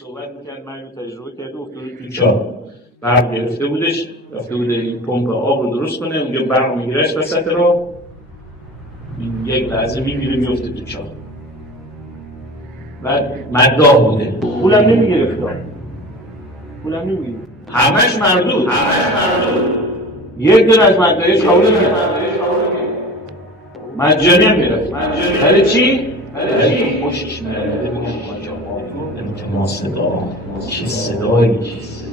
صحبت میکرد، من تجربه کرده افتاده تو چاه، برق گرفته بودش، رفته بود این پمپ آب رو درست کنه، اونجا برق میگیرش وسط راه، یک لحظه میبینه میفته تو چاه. بعد مداح بوده، پولم نمیگرفت، همش مردود، یک دون از مداحش قبول نمی‌کرد، مجانی هم میرفت. برای چی؟ خوشش میاد نمیگه ما صدا، چه صدایی،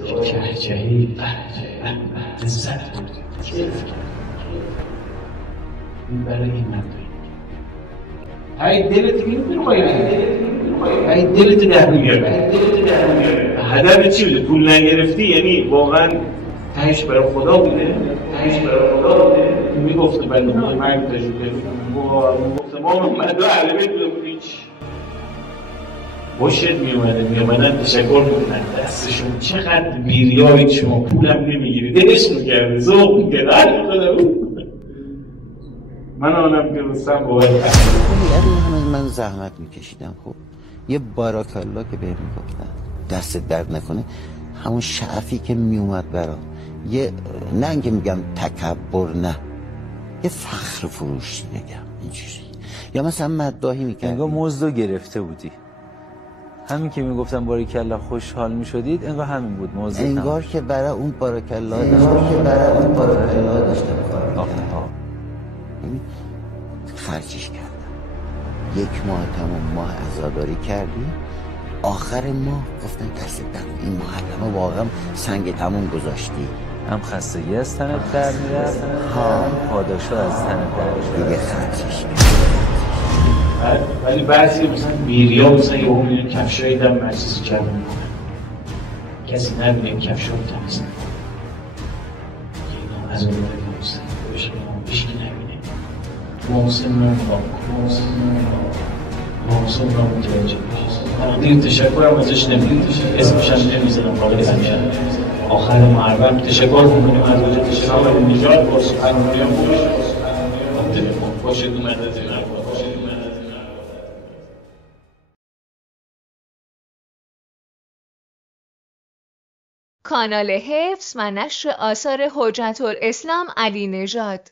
چه کهجهی، لذت بود، کیف کرد. این برای این مداحی های دلت میگه های دلت در میگه. هدف چی بوده؟ پول نگرفتی، یعنی واقعا تهش برای خدا بوده، میگفت بنده من تجربه میگفت ما مدو علمه بوده هیچ خوشت میومدن تشکر میکنن دستشون چقدر بیریایید شما پولم نمیگیرید، دلش میکرده ذوق میکرده خدا من آنم که رستم باید من زحمت میکشیدم. خب یه باراکالله که بهم میگفتن دست درد نکنه، همون شعفی که میومد برام، یه نه اینکه میگم تکبر، نه یه فخر فروشی بگم اینجوری، یا مثلا مداحی میکردی انگار مزدو گرفته بودی، همین که میگفتم باریکلا خوشحال میشدید انگار همین بود مزد، انگار که برای اون باراکلا داشتم خرجش کردم. یک ماه تمام ماه عزاداری کردی، آخر ماه گفتن دست در این محرمه واقعا سنگ تموم گذاشتی، هم خستگی از تنت در میرفت، هم پاداشا از تنت در میرفت، دیگه خرجش کرد. ولی بعضی مثلا بیریا مثلا یه همین کفشایی دم مجلس جمع میکنن، کسی نبینه کفشا رو تمیز نکنه، از اون داری محسن بشه بشکی نبینه، محسن رو متوجه بشه. تقدیر تشکرم ازش نمیدید، اسمش هم نمیزنم بالا زمین. آخر محرم تشکر میکنیم از وجه تشکر نجات با سخنرانی هم باشد اومده. کانال حفظ و نشر آثار حجت‌الاسلام علی نژاد